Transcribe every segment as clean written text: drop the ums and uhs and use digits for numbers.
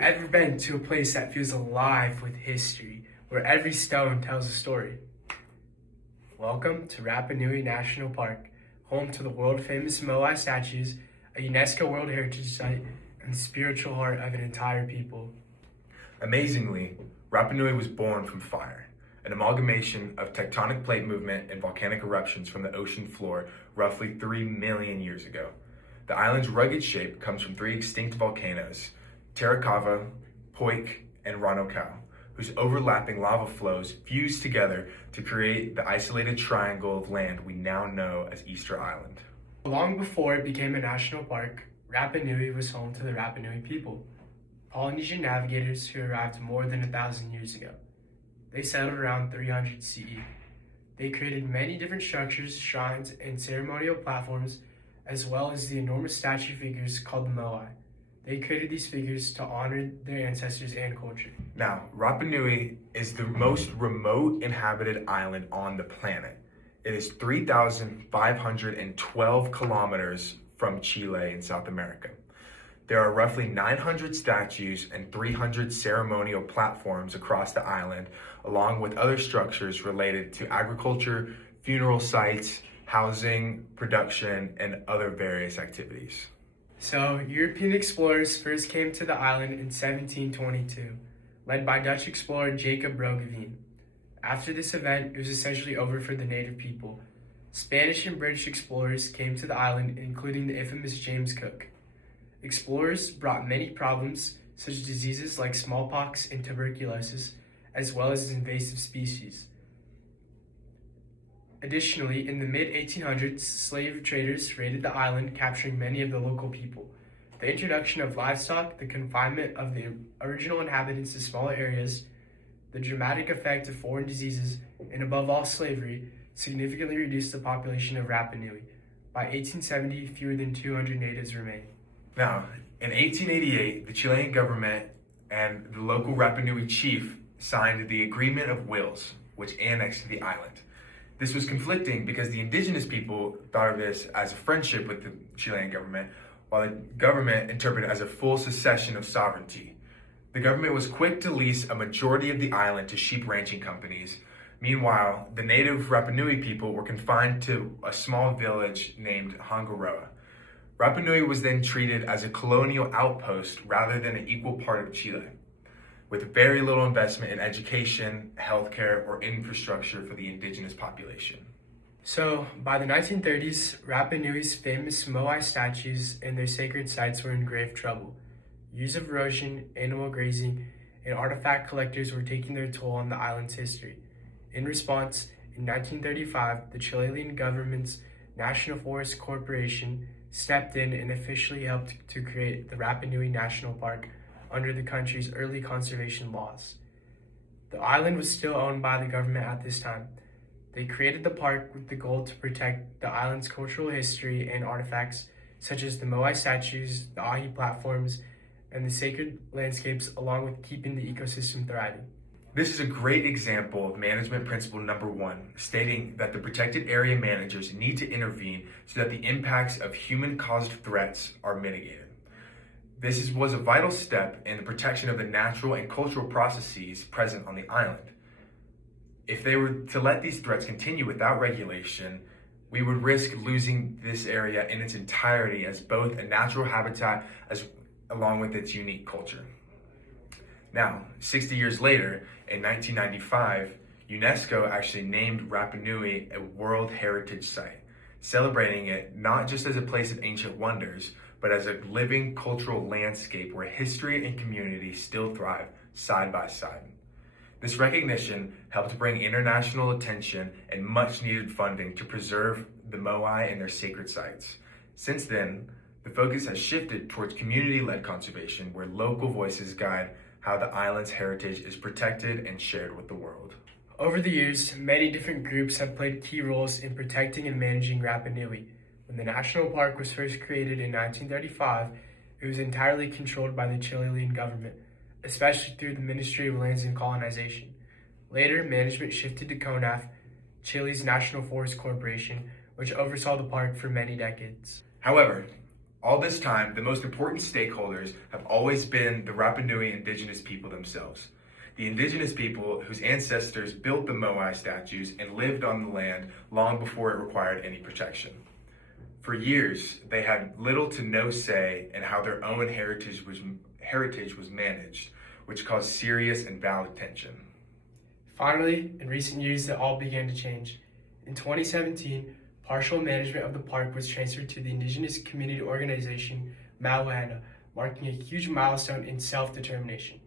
ever been to a place that feels alive with history, where every stone tells a story? Welcome to Rapa Nui National Park, home to the world-famous Moai statues, a UNESCO World Heritage Site, and the spiritual heart of an entire people. Amazingly, Rapa Nui was born from fire, an amalgamation of tectonic plate movement and volcanic eruptions from the ocean floor roughly 3 million years ago. The island's rugged shape comes from 3 extinct volcanoes, Terakava, Poik, and Ranokau, whose overlapping lava flows fused together to create the isolated triangle of land we now know as Easter Island. Long before it became a national park, Rapa Nui was home to the Rapa Nui people, Polynesian navigators who arrived more than 1,000 years ago. They settled around 300 CE. They created many different structures, shrines, and ceremonial platforms, as well as the enormous statue figures called the Moai. They created these figures to honor their ancestors and culture. Now, Rapa Nui is the most remote inhabited island on the planet. It is 3,512 kilometers from Chile in South America. There are roughly 900 statues and 300 ceremonial platforms across the island, along with other structures related to agriculture, funeral sites, housing, production, and other various activities. So, European explorers first came to the island in 1722, led by Dutch explorer Jacob Roggeveen. After this event, it was essentially over for the native people. Spanish and British explorers came to the island, including the infamous James Cook. Explorers brought many problems, such as diseases like smallpox and tuberculosis, as well as invasive species. Additionally, in the mid-1800s, slave traders raided the island, capturing many of the local people. The introduction of livestock, the confinement of the original inhabitants to smaller areas, the dramatic effect of foreign diseases, and above all slavery, significantly reduced the population of Rapa Nui. By 1870, fewer than 200 natives remained. Now, in 1888, the Chilean government and the local Rapa Nui chief signed the Agreement of Wills, which annexed the island. This was conflicting because the indigenous people thought of this as a friendship with the Chilean government, while the government interpreted it as a full cessation of sovereignty. The government was quick to lease a majority of the island to sheep ranching companies. Meanwhile, the native Rapa Nui people were confined to a small village named Hangaroa. Rapa Nui was then treated as a colonial outpost rather than an equal part of Chile, with very little investment in education, healthcare, or infrastructure for the indigenous population. So, by the 1930s, Rapa Nui's famous Moai statues and their sacred sites were in grave trouble. Years of erosion, animal grazing, and artifact collectors were taking their toll on the island's history. In response, in 1935, the Chilean government's National Forest Corporation stepped in and officially helped to create the Rapa Nui National Park under the country's early conservation laws. The island was still owned by the government at this time. They created the park with the goal to protect the island's cultural history and artifacts, such as the Moai statues, the ahi platforms, and the sacred landscapes, along with keeping the ecosystem thriving. This is a great example of management principle number 1, stating that the protected area managers need to intervene so that the impacts of human-caused threats are mitigated. This was a vital step in the protection of the natural and cultural processes present on the island. If they were to let these threats continue without regulation, we would risk losing this area in its entirety as both a natural habitat along with its unique culture. Now, 60 years later, in 1995, UNESCO actually named Rapa Nui a World Heritage Site, celebrating it not just as a place of ancient wonders, but as a living cultural landscape where history and community still thrive side by side. This recognition helped bring international attention and much needed funding to preserve the Moai and their sacred sites. Since then, the focus has shifted towards community-led conservation, where local voices guide how the island's heritage is protected and shared with the world. Over the years, many different groups have played key roles in protecting and managing Rapa Nui. When the national park was first created in 1935, it was entirely controlled by the Chilean government, especially through the Ministry of Lands and Colonization. Later, management shifted to CONAF, Chile's National Forest Corporation, which oversaw the park for many decades. However, All this time, the most important stakeholders have always been the Rapa Nui indigenous people themselves. The indigenous people whose ancestors built the Moai statues and lived on the land long before it required any protection. For years, they had little to no say in how their own heritage was managed, which caused serious and valid tension. Finally, in recent years, it all began to change. In 2017, partial management of the park was transferred to the indigenous community organization Mauana, marking a huge milestone in self-determination.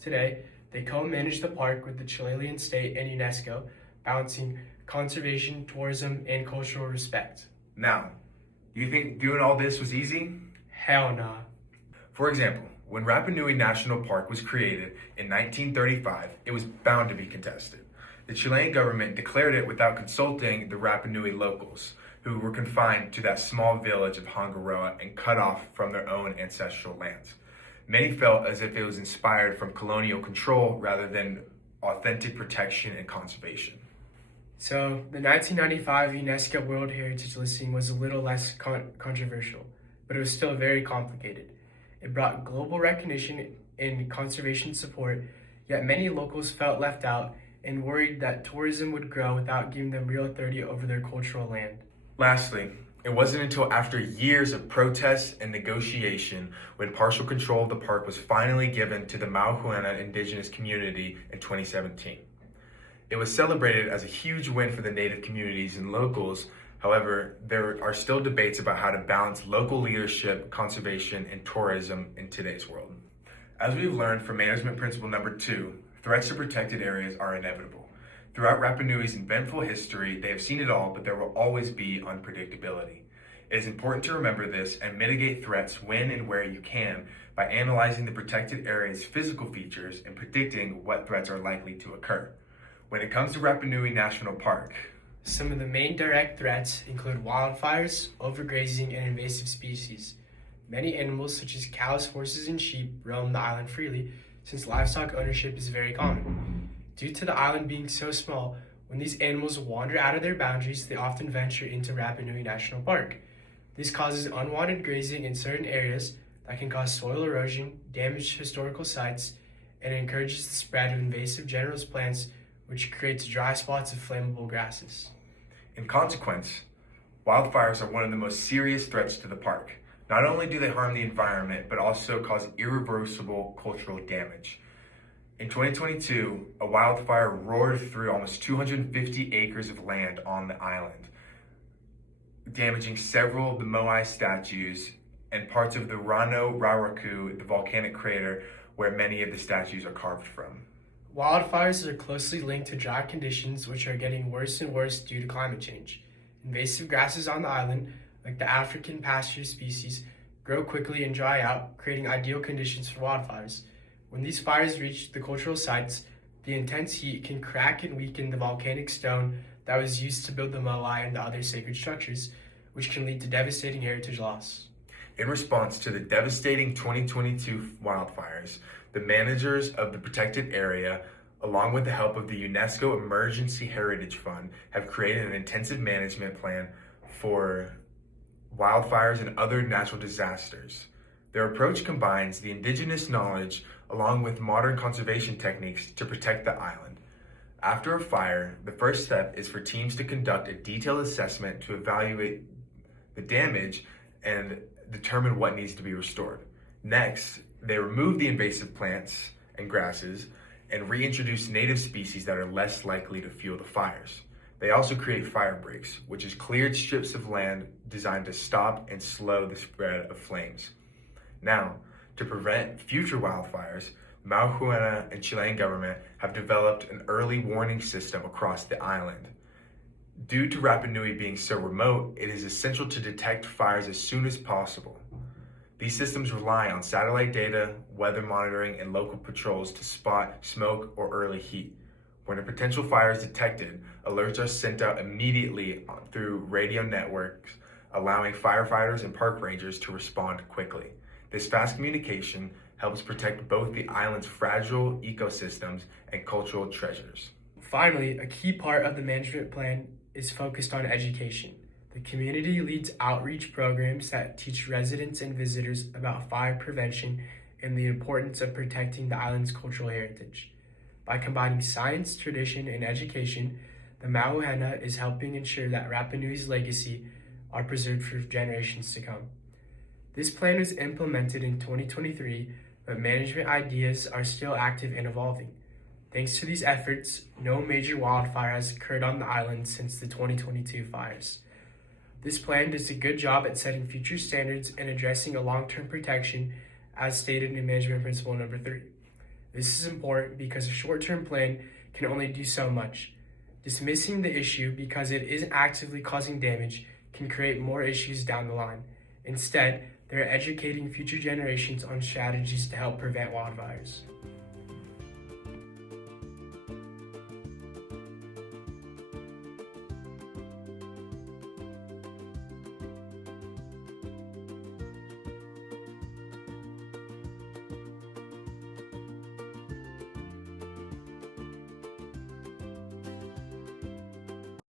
Today, they co-manage the park with the Chilean state and UNESCO, balancing conservation, tourism, and cultural respect. Now, do you think doing all this was easy? Hell nah. For example, when Rapa Nui National Park was created in 1935, it was bound to be contested. The Chilean government declared it without consulting the Rapa Nui locals, who were confined to that small village of Hangaroa and cut off from their own ancestral lands. Many felt as if it was inspired from colonial control rather than authentic protection and conservation. So, the 1995 UNESCO World Heritage listing was a little less controversial, but it was still very complicated. It brought global recognition and conservation support, yet many locals felt left out and worried that tourism would grow without giving them real authority over their cultural land. Lastly, it wasn't until after years of protests and negotiation when partial control of the park was finally given to the Mauhuana indigenous community in 2017. It was celebrated as a huge win for the native communities and locals. However, there are still debates about how to balance local leadership, conservation, and tourism in today's world. As we've learned from management principle number 2, threats to protected areas are inevitable. Throughout Rapa Nui's eventful history, they have seen it all, but there will always be unpredictability. It is important to remember this and mitigate threats when and where you can by analyzing the protected area's physical features and predicting what threats are likely to occur. When it comes to Rapa Nui National Park, some of the main direct threats include wildfires, overgrazing, and invasive species. Many animals, such as cows, horses, and sheep, roam the island freely, since livestock ownership is very common. Due to the island being so small, when these animals wander out of their boundaries, they often venture into Rapa Nui National Park. This causes unwanted grazing in certain areas that can cause soil erosion, damage historical sites, and encourages the spread of invasive generalist plants, which creates dry spots of flammable grasses. In consequence, wildfires are one of the most serious threats to the park. Not only do they harm the environment, but also cause irreversible cultural damage. In 2022, a wildfire roared through almost 250 acres of land on the island, damaging several of the Moai statues and parts of the Rano Raraku, the volcanic crater where many of the statues are carved from. Wildfires are closely linked to dry conditions, which are getting worse and worse due to climate change. Invasive grasses on the island, like the African pasture species, grow quickly and dry out, creating ideal conditions for wildfires. When these fires reach the cultural sites, the intense heat can crack and weaken the volcanic stone that was used to build the Moai and the other sacred structures, which can lead to devastating heritage loss. In response to the devastating 2022 wildfires, the managers of the protected area, along with the help of the UNESCO Emergency Heritage Fund, have created an intensive management plan for wildfires and other natural disasters. Their approach combines the indigenous knowledge along with modern conservation techniques to protect the island. After a fire, the first step is for teams to conduct a detailed assessment to evaluate the damage and determine what needs to be restored. Next, they remove the invasive plants and grasses and reintroduce native species that are less likely to fuel the fires. They also create fire breaks, which is cleared strips of land designed to stop and slow the spread of flames. Now, to prevent future wildfires, Mauhuana and Chilean government have developed an early warning system across the island. Due to Rapa Nui being so remote, it is essential to detect fires as soon as possible. These systems rely on satellite data, weather monitoring, and local patrols to spot smoke or early heat. When a potential fire is detected, alerts are sent out immediately through radio networks, allowing firefighters and park rangers to respond quickly. This fast communication helps protect both the island's fragile ecosystems and cultural treasures. Finally, a key part of the management plan is focused on education. The community leads outreach programs that teach residents and visitors about fire prevention and the importance of protecting the island's cultural heritage. By combining science, tradition, and education, the Mauhena is helping ensure that Rapa Nui's legacy are preserved for generations to come. This plan was implemented in 2023, but management ideas are still active and evolving. Thanks to these efforts, no major wildfire has occurred on the island since the 2022 fires. This plan does a good job at setting future standards and addressing a long-term protection as stated in Management Principle Number 3. This is important because a short-term plan can only do so much. Dismissing the issue because it isn't actively causing damage can create more issues down the line. Instead, they're educating future generations on strategies to help prevent wildfires.